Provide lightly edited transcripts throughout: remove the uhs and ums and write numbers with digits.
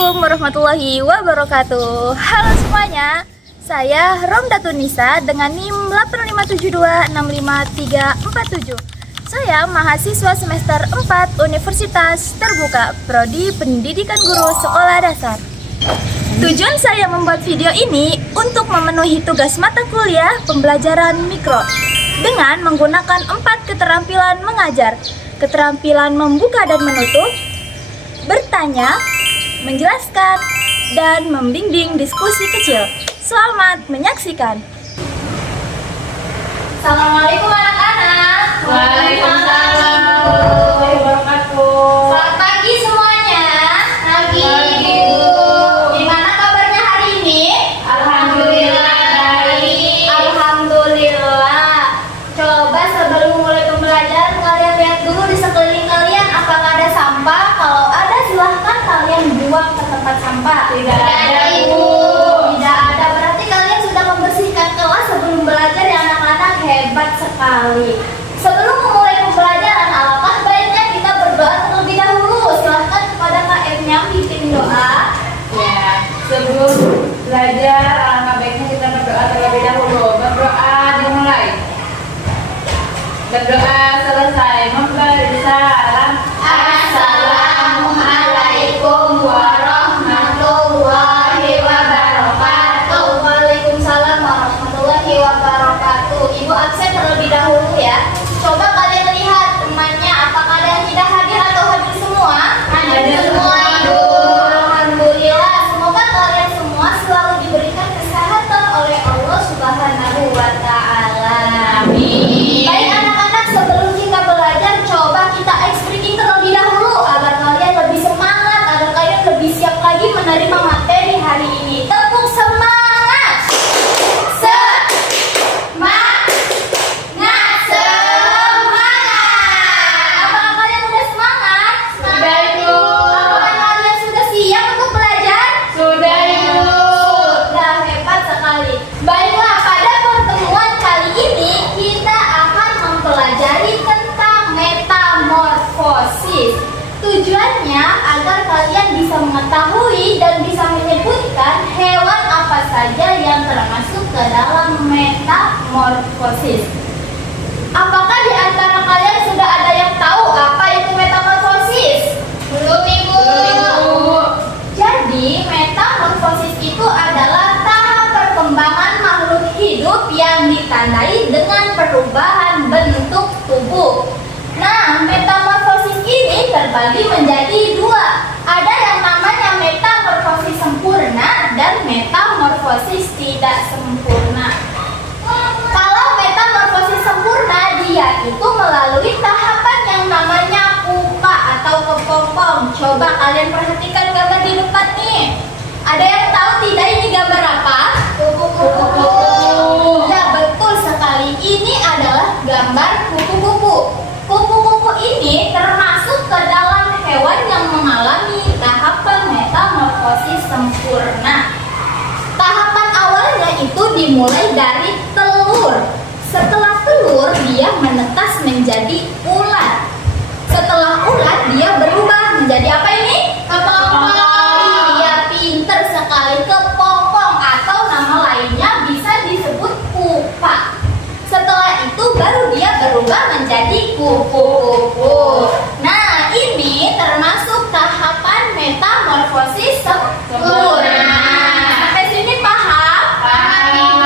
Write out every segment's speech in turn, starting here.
Assalamualaikum warahmatullahi wabarakatuh. Halo semuanya, saya Romdatun Nisa dengan NIM 857265347. Saya mahasiswa semester 4 Universitas Terbuka Prodi Pendidikan Guru Sekolah Dasar. Tujuan saya membuat video ini untuk memenuhi tugas mata kuliah pembelajaran mikro dengan menggunakan 4 keterampilan mengajar: keterampilan membuka dan menutup, bertanya, menjelaskan, dan membimbing diskusi kecil. Selamat menyaksikan. Assalamualaikum anak-anak. Waalaikumsalam warahmatullahi wabarakatuh. Selamat pagi semuanya. Pagi. Gimana kabarnya hari ini? Alhamdulillah baik. Alhamdulillah. Coba sebelum mulai pembelajaran kalian lihat dulu di sekeliling kalian apakah ada sampah. Kalau ada silahkan kalian buang ke tempat sampah. Tidak ada, Bu. Tidak ada, berarti kalian sudah membersihkan kelas sebelum belajar ya anak-anak. Hebat sekali. Sebelum memulai pembelajaran, alangkah baiknya kita berdoa terlebih dahulu. Silahkan kepada Kak Emnya pimpin doa. Ya, sebelum belajar alangkah baiknya kita berdoa terlebih dahulu. Berdoa dimulai. Berdoa selesai. Memberi salam. Assalamualaikum warahmatullahi wabarakatuh. Waalaikumsalam warahmatullahi wabarakatuh. Ibu absen terlebih dahulu ya. Coba kalian lihat temannya apakah ada yang tidak hadir atau hadir semua? Hadir semua, Ibu. Alhamdulillah. Semoga kalian semua selalu diberikan kesehatan oleh Allah Subhanahu wa taala. Amin. Baik anak-anak, sebelum kita belajar coba kita ice breaking terlebih dahulu agar kalian lebih semangat, agar kalian lebih siap lagi menerima materi hari ini. Tepuk semangat. Semangat. Apakah kalian sudah semangat? Sudah, Ibu. Apakah kalian sudah siap untuk belajar? Sudah, Ibu. Sudah, hebat sekali. Baiklah, pada pertemuan kali ini kita akan mempelajari tentang metamorfosis. Tujuannya agar kalian bisa mengetahui dan bisa menyebutkan hewan apa saja yang termasuk ke dalam metamorfosis. Apakah di antara kalian sudah ada yang tahu apa itu metamorfosis? Belum, Ibu. Jadi, metamorfosis itu adalah tahap perkembangan makhluk hidup yang ditandai dengan perubahan bentuk tubuh. Nah, metamorfosis ini terbagi menjadi dua. Ada yang namanya metamorfosis sempurna dan metamorfosis tidak sempurna. Kalau metamorfosis sempurna, dia itu melalui tahapan yang namanya pupa atau kepompong. Coba kalian perhatikan gambar di depan nih. Ada yang tahu tidak ini gambar apa? Kupu-kupu. Ya, betul sekali. Ini adalah gambar kupu-kupu. Kupu-kupu ini termasuk ke dalam hewan yang mengalami tahapan metamorfosis sempurna. Tahapan awalnya itu dimulai dari telur. Setelah telur, dia menetas menjadi ulat. Setelah ulat, dia berubah menjadi apa ini? Kepompong. Iya, pinter sekali. Kepompong atau nama lainnya bisa disebut pupa. Setelah itu baru dia berubah menjadi kupu-kupu. Nah, ini termasuk tahapan metamorfosis sempurna. Sampai sini paham? Paham.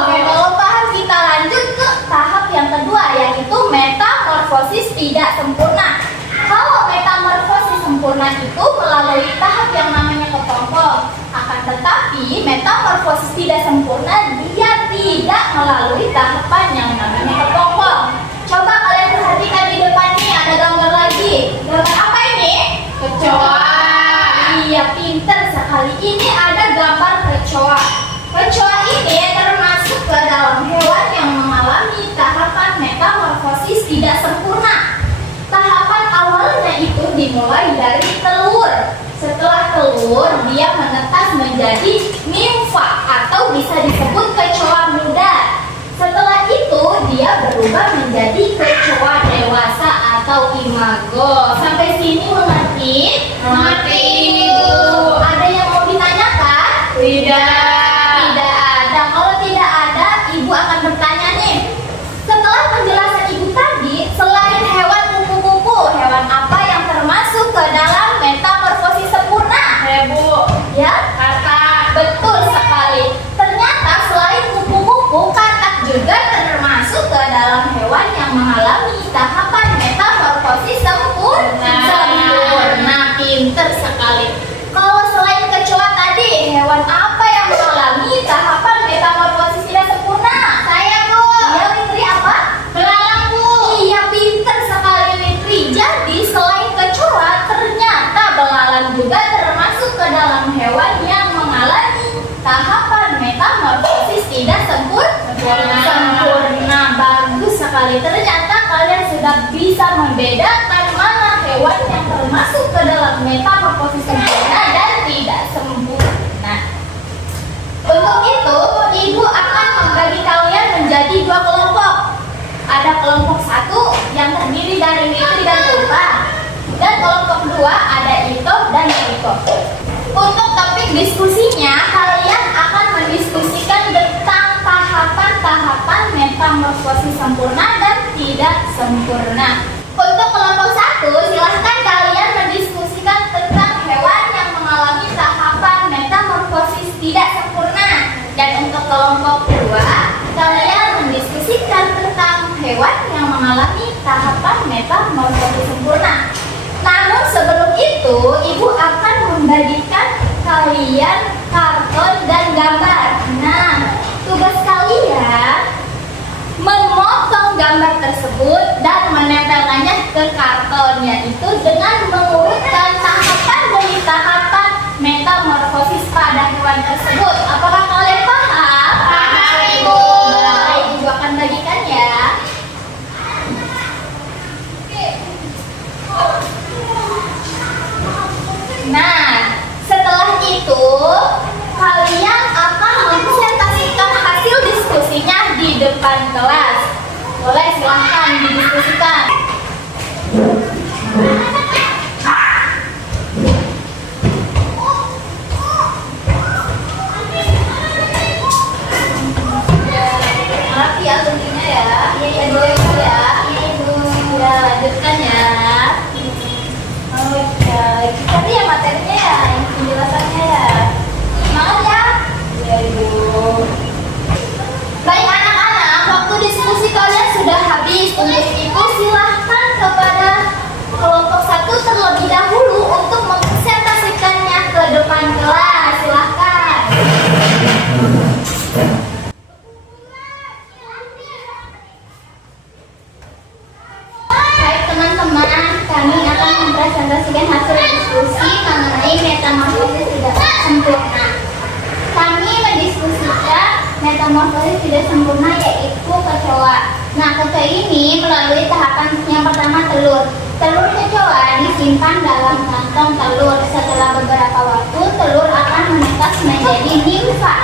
Oke, kalau paham kita lanjut ke tahap yang kedua, yaitu metamorfosis tidak sempurna. Kalau metamorfosis sempurna itu melalui tahap yang namanya kepompong. Akan tetapi metamorfosis tidak sempurna dia tidak melalui tahapan yang namanya kepompong. Coba kalian perhatikan di depan nih, ada gambar lagi. Gambar apa ini? Kecoa. Iya, pinter sekali. Ini ada gambar kecoa. Kecoa ini termasuk ke dalam hewan yang mengalami tahapan metamorfosis tidak sempurna. Tahapan awalnya itu dimulai dari telur. Setelah telur, dia menetas menjadi nimfa atau bisa disebut kecoa muda. Setelah itu, dia berubah menjadi kecoa dewasa atau imago. Sampai sini mengerti? Mengerti, Bu. sekali. Ternyata kalian sudah bisa membedakan mana hewan yang termasuk ke dalam metamorfosis sempurna dan tidak sempurna. Untuk itu, ibu akan membagi kalian menjadi dua kelompok. Ada kelompok satu yang terdiri dari Witri dan Ulfa, dan kelompok dua ada Ito dan Iko. Untuk topik diskusinya, kalian akan mendiskusikan tentang tahapan-tahapan metamorfosis sempurna dan tidak sempurna. Untuk kelompok satu, silahkan kalian mendiskusikan tentang hewan yang mengalami tahapan metamorfosis tidak sempurna. Dan untuk kelompok kedua, kalian mendiskusikan tentang hewan yang mengalami tahapan metamorfosis sempurna. Namun sebelum itu, ibu akan membagikan kalian karton dan gambar. Nah, tugas kalian memotong gambar tersebut dan menempelkannya ke karton, yaitu dengan mengurutkan tahapan demi tahapan metamorfosis pada hewan tersebut. Apakah kalian paham? Paham, Ibu. Baik, ibu akan bagikan ya. Nah, setelah itu kalian akan mempresentasikan hasil diskusinya di depan kelas. Boleh silahkan didiskusikan. Rapi ya tentunya ya. Iya ibu ya. Iya ibu. Ya lanjutkan ya. Oke, tapi ya materinya ya, yang penjelasannya ya. Semangat ya. Iya ibu. Baik anak-anak, waktu diskusi kalian sudah habis. Untuk itu silahkan kepada kelompok satu terlebih dahulu untuk mempresentasikannya ke depan kelas. Silahkan. Baik teman-teman, kami akan mempresentasikan hasil diskusi mengenai metamorfosis tidak sempurna. Kami mendiskusikan metamorfosis tidak sempurna yaitu kecoa. Nah, kecoa ini melalui tahapan yang pertama telur. Telur kecoa disimpan dalam kantong telur. Setelah beberapa waktu, telur akan menetas menjadi nimfa.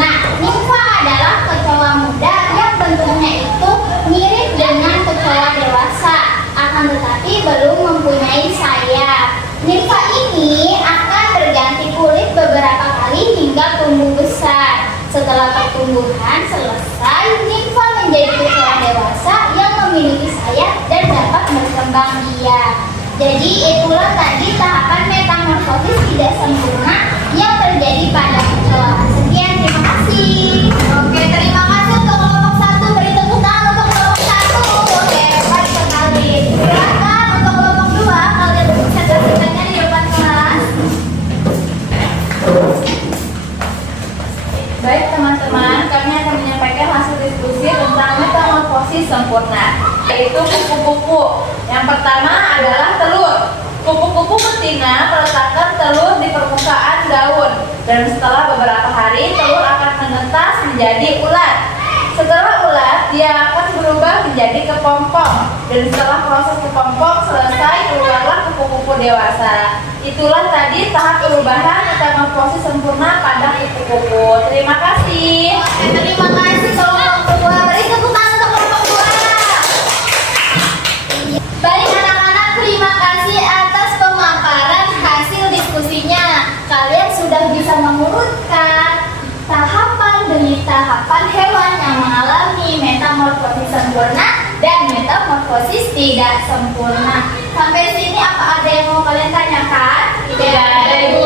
Nah, nimfa adalah kecoa muda yang bentuknya itu mirip dengan kecoa dewasa, akan tetapi belum mempunyai sayap. Nimfa ini akan berganti kulit beberapa kali hingga tumbuh besar. Setelah pertumbuhan selesai, nimfa menjadi kecoa dewasa yang memiliki sayap dan dapat berkembang biak. Jadi itulah tadi tahapan metamorfosis tidak sempurna yang terjadi pada kecoa. Sekian, terima kasih. Oke, terima kasih untuk kelompok satu. Beri tepuk tangan untuk kelompok satu. Hebat sekali. Silakan untuk kelompok dua, kalian presentasikannya di depan kelas. Baik teman-teman, kami akan menyampaikan hasil diskusi tentang metamorfosis sempurna, yaitu kupu-kupu. Yang pertama adalah telur. Kupu-kupu betina meletakkan telur di permukaan daun, dan setelah beberapa hari telur akan menetas menjadi ulat. Setelah ulat, dia akan berubah menjadi kepompong, dan setelah proses kepompong selesai, keluarlah kupu-kupu dewasa. Itulah tadi tahap perubahan metamorfosis sempurna pada kupu-kupu. Terima kasih. Terima kasih kelompok dua. Beri tepuk tangan untuk kelompok dua. Baik anak-anak, terima kasih atas pemaparan hasil diskusinya. Kalian sudah bisa mengurutkan tahapan demi tahapan hewan yang mengalami metamorfosis sempurna dan metamorfosis tidak sempurna. Sampai sini apa ada yang mau kalian tanyakan? Tidak ada, Ibu.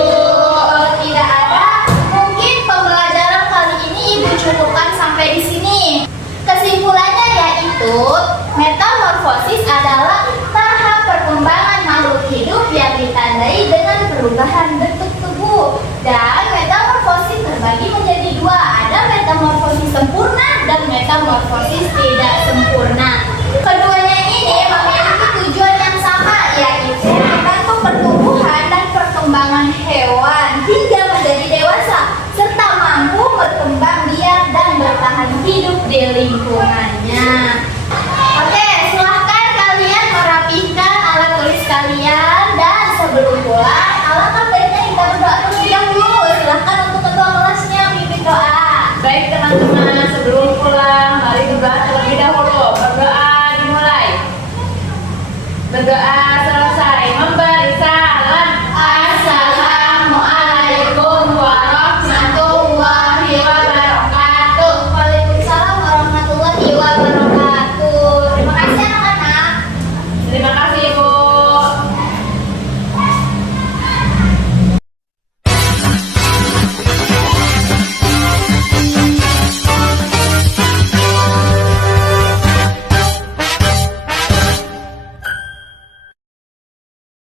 Kalau tidak ada, mungkin pembelajaran kali ini Ibu cukupkan sampai di sini. Kesimpulannya yaitu metamorfosis adalah tahap perkembangan makhluk hidup yang ditandai dengan perubahan bentuk tubuh. Dan metamorfosis terbagi menjadi dua, ada metamorfosis sempurna dan metamorfosis tidak sempurna. Keduanya ini memiliki tujuan yang sama, yaitu membantu pertumbuhan dan perkembangan hewan hingga menjadi dewasa serta mampu berkembang biak dan bertahan hidup di lingkungannya. dimulai, alangkah baiknya kita berdoa terlebih dahulu. Silahkan untuk ketua kelasnya pimpin doa. Baik teman-teman, sebelum pulang, mari berdoa terlebih dahulu. Berdoa dimulai. Berdoa